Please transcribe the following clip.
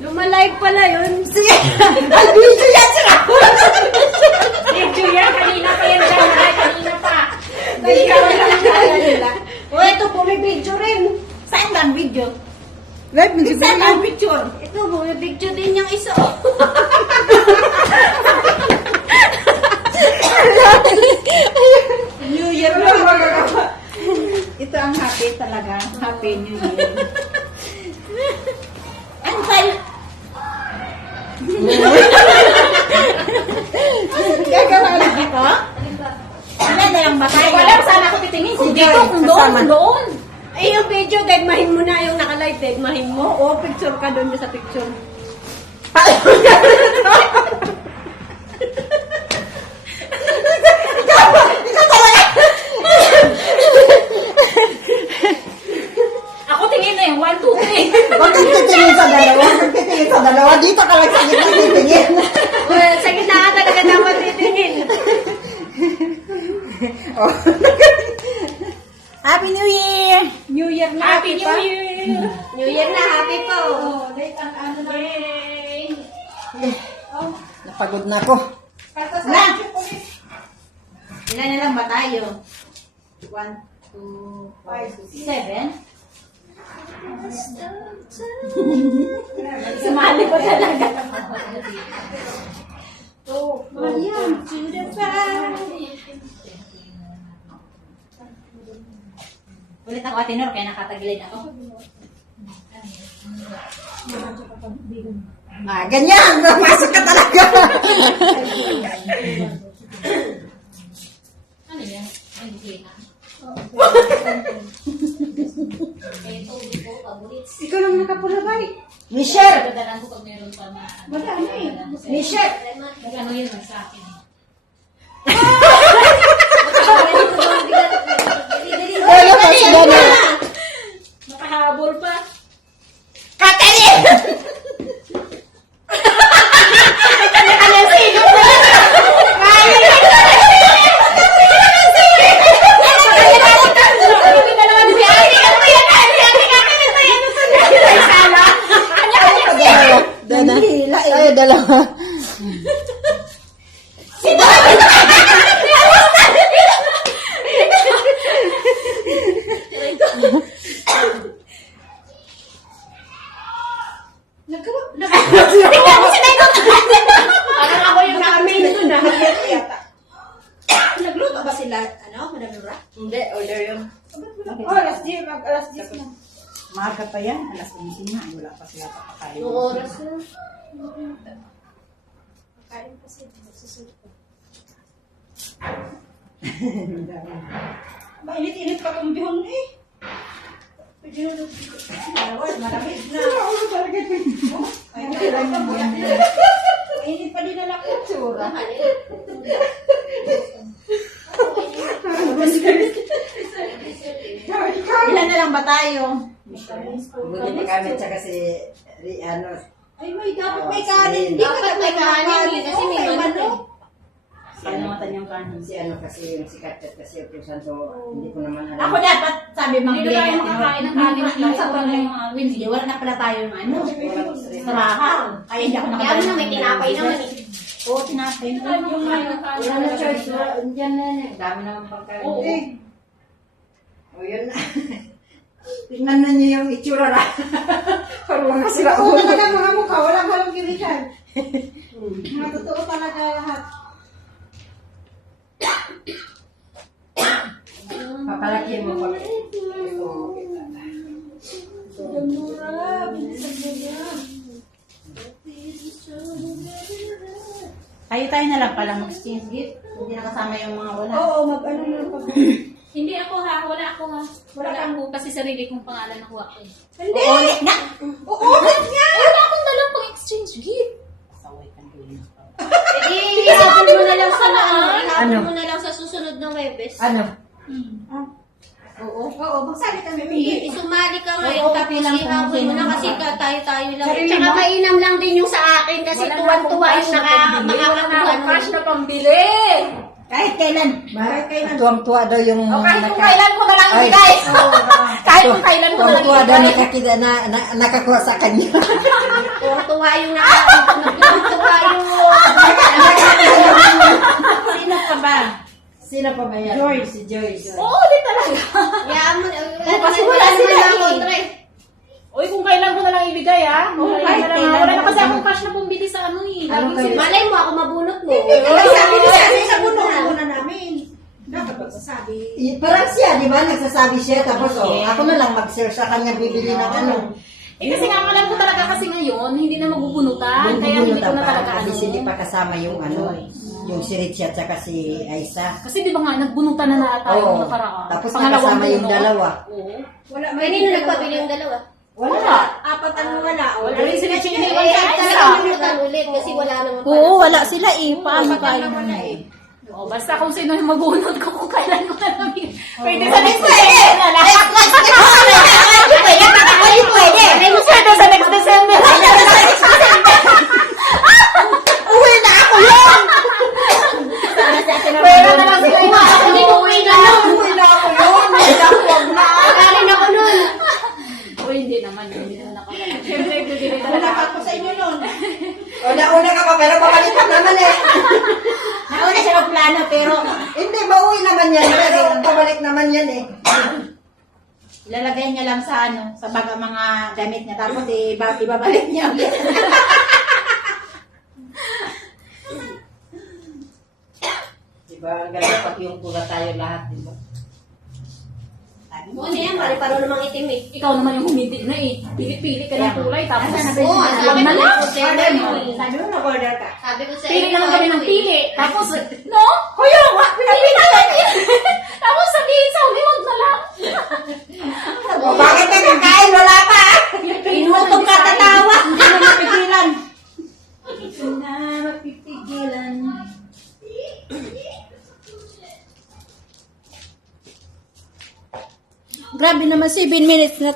Lumalive pala yun. Sige! Ay, video yan sila! Video yan, kanina pa yan dyan. Kanina pa. Video yan nila. O, ito po, may video rin. Saan ang video? Live, hindi Saan ba ang picture? Ito po, may picture din yung isa. New Year na. Ito ang happy talaga. Happy New Year. Ano tayo? Gagawa lang ito? Wala na lang ba tayo? Wala, saan ako titingin? Kung Sige, dito, kung doon, kasama. kung doon. Ay, yung video, degmahin mo na yung nakalive, degmahin mo. O, picture ka doon sa picture. Ako tingin na yung 1, 2, 3. Huwag kang titingin sa dalawa. Huwag titingin sa dalawa. Dito ka lang sa gitna titingin. Well, sa gitna ka talaga dapat titingin. Oh. Happy New Year! New Year na. Happy New Year! New Year na, happy po. Yay! Napagod na ako. Na! Ilan na lang ba tayo? 1, 2, 5, 6, 7? Sumali ko talaga. Ayan, to the fire. Ulit ako, Atenor, kaya nakatagilid ako. Ganyan! Napasok ka talaga! Ano yan? Ay, hindi na. Ito, dito, paborits. Ikaw lang nakapulabay. Michelle! Pagdadalan ko pag meron pa na... Wala na eh. Michelle! Nag-ano yun lang sa akin. Wala pa sila na. Makahabol pa. Catherine! Ay, dalawa. Parang ako yung namin ito na. Nagluto ba sila? Ano? Madam Nora? Hindi, order yun. Oh, alas 10 na. Maaga pa yan, alas 11 na. Wala pa sila papakain. Yung oras na. Pakain pa sila. Magsusunod pa. Mainit-init pa kong bihon eh. Malamig na. Mainit pa din na lang ko. Tsura. Ilan na lang ba tayo? Buti ni kami tsaka si ano. Ay, dapat may kanin. Dapat may kanin. Kasi may manok. Salamatan yung kanin. Si ano kasi yung si Katet kasi yung Santo, hindi ko naman alam. Ako dapat, sabi mga Hindi na tayo makakain ng kanin. Nasa pa lang yung mga Wednesday. Wala na pala tayo yung ano. Sarahan. Kaya hindi ako Kaya nakakain. na, may tinapay naman eh. Oo, tinapay. Yung Wala na church, dyan na yan. Dami naman pagkain. Oo. O yun na. Tingnan na niyo yung itsura na. Parang mga sila. Oo talaga mga mukha, walang walang gilitan. Mga totoo talaga lahat. Papalaki mo pag... Tayo na lang pala mag-exchange gift. Hindi nakasama yung mga wala. Oo, mag-ano na pag... Hindi ako ha. Wala ako ha. Wala ako kasi sarili kong pangalan nakuha ko. Hindi! Ulit na! Uulit niya! Wala akong dalang pang exchange gift. Saway kang dulo. Eh, ihabol mo na lang sa Ano? ihabol mo na lang sa susunod na Webes. Ano? Oo, magsali kami. Isumali ka ngayon, Oo, tapos okay lang kung ihabol mo na sino kasi naman. tayo-tayo lang. Sarili Tsaka mo? mainam lang din yung sa akin kasi Wala na tuwan-tuwa akong yung cash na pambili. makakakuha nun. Cash na pambili. Kahit kailan. Kahit kailan. Tuwang-tuwa daw yung... O kahit kung kailan ko na lang Ay. ibigay. Kahit kung kailan ko na lang Tuwang-tuwa daw ibigay. nakakuha sa kanya. Tuwan-tuwa tuwa yung tuwa yung... Sino pa ba? Sino pa ba yan? Si Joyce. Oo, di talaga. Yaman. kasi wala sila eh. Uy, kung kailan ko na lang ibigay, ha? kahit Wala kailan na mo kasi ba? akong cash na bumili sa ano eh. Ano Lagi kayo? sila- Malay mo, ako mabunot mo. Sabi sa muna namin. Dapat magsasabi. Parang siya, di ba? Nagsasabi siya. Tapos, ako na lang mag-share sa kanya bibili ng ano. kasi nga alam ko talaga kasi ngayon, hindi na mabubunutan. Kaya hindi ko na talaga ano. Kasi hindi pa kasama yung ano, yung si Richie at saka si Aisa. Kasi di ba nga, nagbunutan na tayo Oo. nung nakaraan. Tapos Pangalawang nakasama yung bunot. dalawa. Oo. Kanino nagpabili yung dalawa? Wala. Apat ang wala. Wala rin sila chiniwan sa isa. Talagang ulit kasi wala naman pala. Oo, wala sila eh. Paano kayo? Oh, basta kung sino yung mabunot ko kung kailan ko na lang. Pwede sa next December na lang. Pwede sa next December. Uwi na ako yun! Pwede na lang sila yung Hindi ko uwi na nun. Uy na ako yun. Uy na ako na. Galing ako nun. Uy, hindi naman. Hindi naman ako. Siyempre, bibili talaga ako. sa inyo nun. Una ka pa, pero pabalikan naman eh. Nauna siya magplano, pero Hindi, mauwi naman yan. Pero pabalik naman yan eh. ilalagay niya lang sa ano, sa baga mga gamit niya. Tapos ibabalik niya ulit. Diba, ang ganda pati yung pula tayo lahat, diba? Ano yan, pare-paro namang itim eh. Ikaw naman yung humiti na eh. Pili-pili ka ng kulay. Tapos Oo, sabi na ko lang. Sabi mo, nag-order ka. Sabi ko sa Pili inyo, naman kami ng ano eh. pili. Tapos, no? Kuya, pinapili natin. Tapos sabihin sa uli, wag na lang. O, bakit ka kakain? Wala pa. Inutong katatawa. Hindi na mapigilan. Hindi na mapipigilan. Grabe naman, 7 minutes na